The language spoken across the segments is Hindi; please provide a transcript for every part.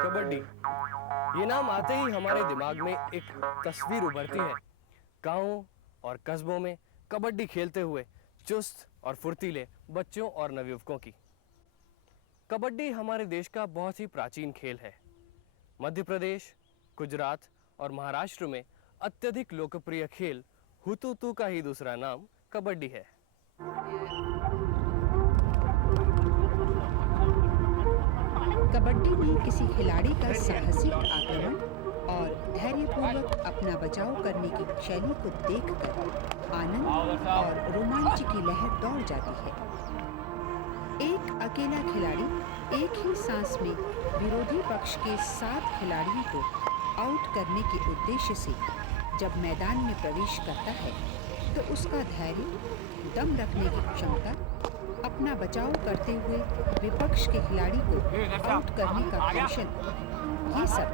कबड्डी, ये नाम आते ही हमारे दिमाग में एक तस्वीर उभरती है। गांवों और कस्बों में कबड्डी खेलते हुए चुस्त और फुर्तीले बच्चों और नवयुवकों की। कबड्डी हमारे देश का बहुत ही प्राचीन खेल है। मध्य प्रदेश, गुजरात और महाराष्ट्र में अत्यधिक लोकप्रिय खेल हुतुतु का ही दूसरा नाम कबड्डी है। कबड्डी में किसी खिलाड़ी का साहसिक आक्रमण और धैर्यपूर्वक अपना बचाव करने की शैली को देखकर आनंद और रोमांच की लहर दौड़ जाती है। एक अकेला खिलाड़ी एक ही सांस में विरोधी पक्ष के 7 खिलाड़ियों को आउट करने के उद्देश्य से जब मैदान में प्रवेश करता है तो उसका धैर्य, दम रखने की क्षमता, अपना बचाव करते हुए विपक्ष के खिलाड़ी को आउट करने का कौशल, ये सब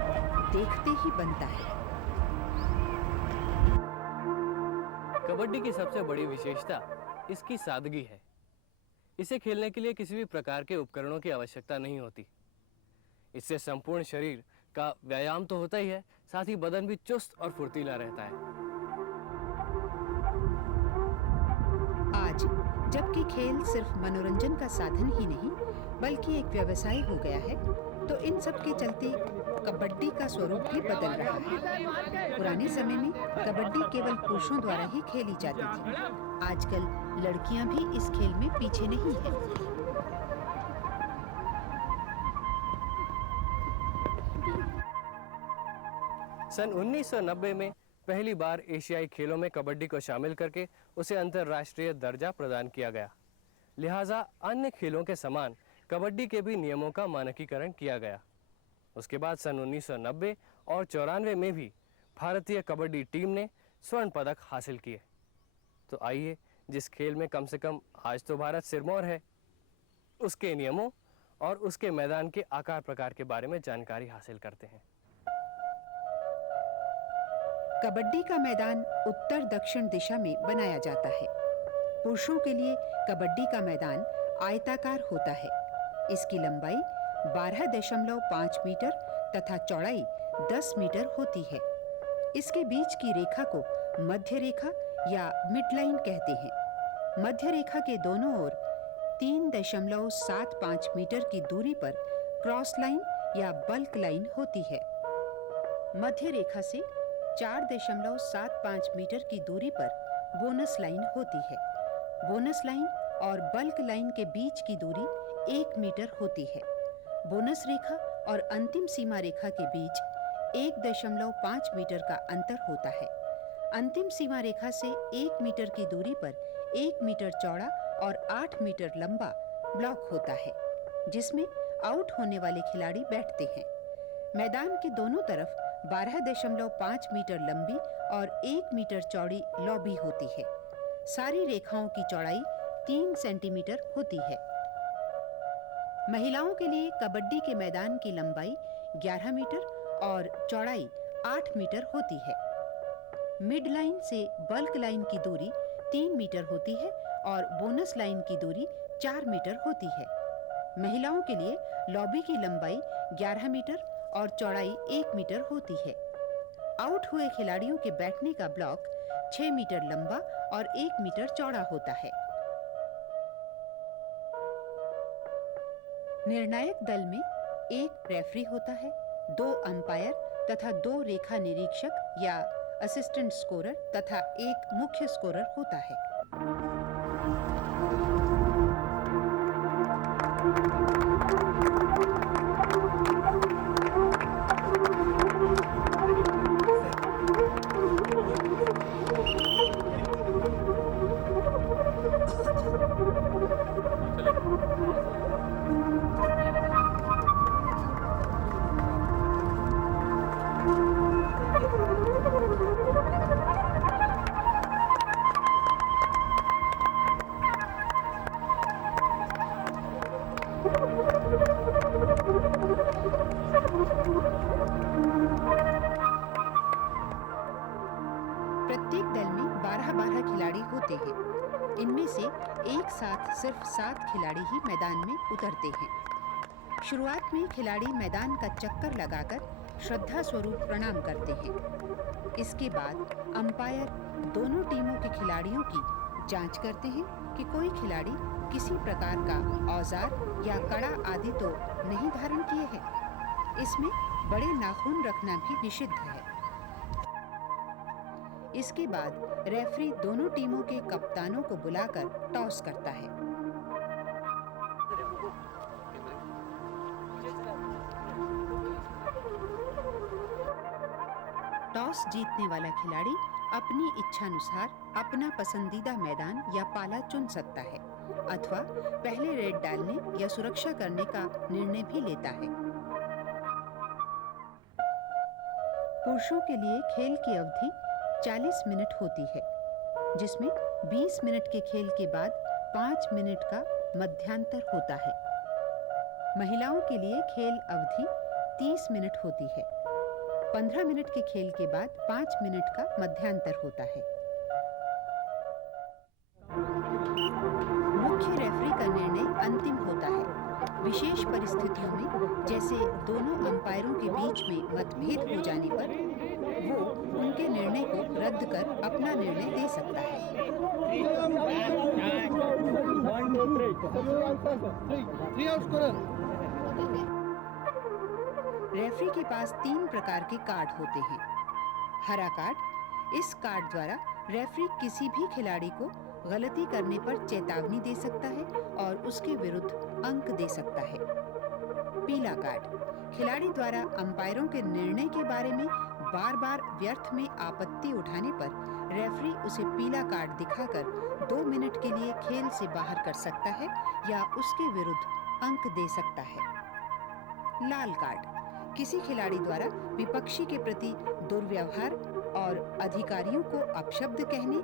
देखते ही बनता है। कबड्डी की सबसे बड़ी विशेषता इसकी सादगी है। इसे खेलने के लिए किसी भी प्रकार के उपकरणों की आवश्यकता नहीं होती। इससे संपूर्ण शरीर का व्यायाम तो होता ही है, साथ ही बदन भी चुस्त और फुर्तीला रहता है। आज जबकि खेल सिर्फ मनोरंजन का साधन ही नहीं बल्कि एक व्यवसाय हो गया है, तो इन सब के चलते कबड्डी का स्वरूप भी बदल रहा है। पुराने समय में कबड्डी केवल पुरुषों द्वारा ही खेली जाती थी। आजकल लड़कियां भी इस खेल में पीछे नहीं हैं। सन 1990 में पहली बार एशियाई खेलों में कबड्डी को शामिल करके उसे अंतर्राष्ट्रीय दर्जा प्रदान किया गया। लिहाजा अन्य खेलों के समान कबड्डी के भी नियमों का मानकीकरण किया गया। उसके बाद सन 1990 और 94 में भी भारतीय कबड्डी टीम ने स्वर्ण पदक हासिल किए। तो आइए, जिस खेल में कम से कम आज तो भारत सिरमौर है, उसके नियमों और उसके मैदान के आकार प्रकार के बारे में जानकारी हासिल करते हैं। कबड्डी का मैदान उत्तर दक्षिण दिशा में बनाया जाता है। पुरुषों के लिए कबड्डी का मैदान आयताकार होता है। इसकी लंबाई 12.5 मीटर तथा चौड़ाई 10 मीटर होती है। इसके बीच की रेखा को मध्य रेखा या मिडलाइन कहते हैं। मध्य रेखा के दोनों ओर 3.75 मीटर की दूरी पर क्रॉस लाइन या बल्क लाइन होती है। मध्य रेखा से 4.75 मीटर की दूरी पर बोनस लाइन होती है। बोनस लाइन और बल्क लाइन के बीच की दूरी 1 मीटर होती है। बोनस रेखा और अंतिम सीमा रेखा के बीच 1.5 मीटर का अंतर होता है। अंतिम सीमा रेखा से 1 मीटर की दूरी पर 1 मीटर चौड़ा और 8 मीटर लंबा ब्लॉक होता है, जिसमें आउट होने वाले खिलाड़ी बैठते हैं। मैदान के दोनों तरफ 12.5 मीटर लंबी और 1 मीटर चौड़ी लॉबी होती है। सारी रेखाओं की चौड़ाई 3 सेंटीमीटर होती है। महिलाओं के लिए कबड्डी के मैदान की लंबाई 11 मीटर और चौड़ाई 8 मीटर होती है। मिड लाइन से बल्क लाइन की दूरी 3 मीटर होती है और बोनस लाइन की दूरी 4 मीटर होती है। महिलाओं के लिए लॉबी की लंबाई 11 मीटर और चौड़ाई 1 मीटर होती है। आउट हुए खिलाड़ियों के बैठने का ब्लॉक 6 मीटर लंबा और 1 मीटर चौड़ा होता है। निर्णायक दल में एक रेफरी होता है, 2 अंपायर तथा 2 रेखा निरीक्षक या असिस्टेंट स्कोरर तथा एक मुख्य स्कोरर होता है। प्रत्येक दल में 12-12 खिलाड़ी होते हैं। इनमें से एक साथ सिर्फ 7 खिलाड़ी ही मैदान में उतरते हैं। शुरुआत में खिलाड़ी मैदान का चक्कर लगाकर श्रद्धा स्वरूप प्रणाम करते हैं। इसके बाद अंपायर दोनों टीमों के खिलाड़ियों की जांच करते हैं कि कोई खिलाड़ी किसी प्रकार का औजार या कड़ा आदि तो नहीं धारण किए हैं। इसमें बड़े नाखून रखना भी निषिद्ध है। इसके बाद रेफरी दोनों टीमों के कप्तानों को बुलाकर टॉस करता है। टॉस जीतने वाला खिलाड़ी अपनी इच्छानुसार अपना पसंदीदा मैदान या पाला चुन सकता है अथवा पहले रेड डालने या सुरक्षा करने का निर्णय भी लेता है। पुरुषों के लिए खेल की अवधि 40 मिनट होती है, जिसमें 20 मिनट के खेल के बाद 5 मिनट का मध्यांतर होता है। महिलाओं के लिए खेल अवधि 30 मिनट होती है। 15 मिनट के खेल के बाद 5 मिनट का मध्यांतर होता है। मुख्य रेफरी का निर्णय अंतिम होता है। विशेष परिस्थितियों में, जैसे दोनों अंपायरों के बीच में मतभेद हो जाने पर, वो उनके निर्णय को रद्द कर अपना निर्णय दे सकता है। रेफरी के पास 3 प्रकार के कार्ड होते हैं। हरा कार्ड, इस कार्ड द्वारा रेफरी किसी भी खिलाड़ी को गलती करने पर चेतावनी दे सकता है और उसके विरुद्ध अंक दे सकता है। पीला कार्ड, खिलाड़ी द्वारा अंपायरों के निर्णय के बारे में बार-बार व्यर्थ में आपत्ति उठाने पर रेफरी उसे पीला कार्ड दिखाकर 2 मिनट के लिए खेल से बाहर कर सकता है या उसके विरुद्ध अंक दे सकता है। लाल कार्ड, किसी खिलाड़ी द्वारा विपक्षी के प्रति दुर्व्यवहार और अधिकारियों को अपशब्द कहने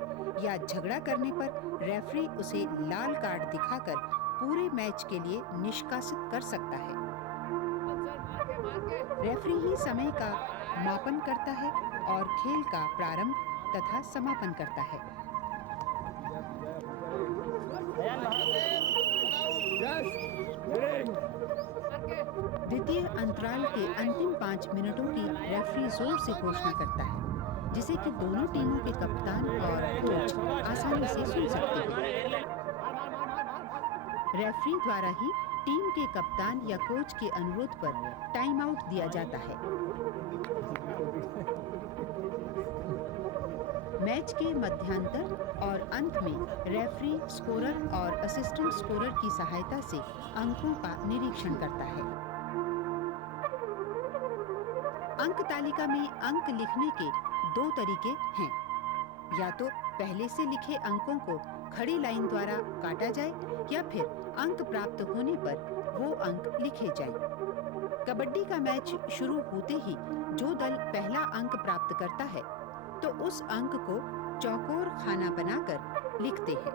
या झगड़ा करने पर रेफरी उसे लाल कार्ड दिखाकर पूरे मैच के लिए निष्कासित कर सकता है। रेफरी ही समय का मापन करता है और खेल का प्रारंभ तथा समापन करता है। द्वितीय अंतराल के अंतिम 5 मिनटों की रेफरी जोर से घोषणा करता है, जिसे कि दोनों टीमों के कप्तान और कोच आसानी से सुन सकते हैं। रेफरी द्वारा ही टीम के कप्तान या कोच के अनुरोध पर टाइम आउट दिया जाता है। मैच के मध्यांतर और अंत में रेफरी स्कोरर और असिस्टेंट स्कोरर की सहायता से अंकों का निरीक्षण करता है। अंक तालिका में अंक लिखने के 2 तरीके हैं। या तो पहले से लिखे अंकों को खड़ी लाइन द्वारा काटा जाए या फिर अंक प्राप्त होने पर वो अंक लिखे जाएं। कबड्डी का मैच शुरू होते ही जो दल पहला अंक प्राप्त करता है तो उस अंक को चौकोर खाना बनाकर लिखते हैं।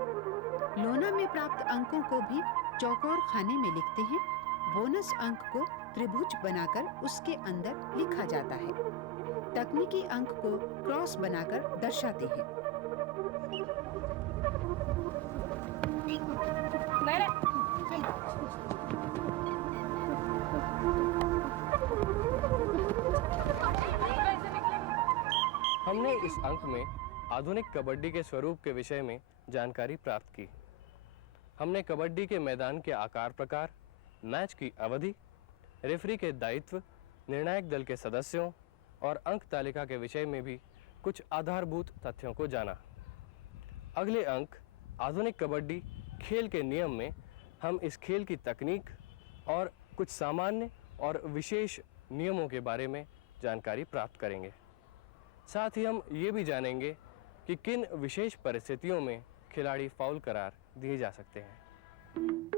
लोना में प्राप्त अंकों को भी चौकोर खाने में लिखते हैं। बोनस अंक को त्रिभुज बनाकर उसके अंदर लिखा जाता है। तकनीकी अंक को क्रॉस बनाकर दर्शाते हैं। हमने इस अंक में आधुनिक कबड्डी के स्वरूप के विषय में जानकारी प्राप्त की। हमने कबड्डी के मैदान के आकार प्रकार, मैच की अवधि, रेफरी के दायित्व, निर्णायक दल के सदस्यों और अंक तालिका के विषय में भी कुछ आधारभूत तथ्यों को जाना। अगले अंक आधुनिक कबड्डी खेल के नियम में हम इस खेल की तकनीक और कुछ सामान्य और विशेष नियमों के बारे में जानकारी प्राप्त करेंगे। साथ ही हम ये भी जानेंगे कि किन विशेष परिस्थितियों में खिलाड़ी फाउल करार दिए जा सकते हैं।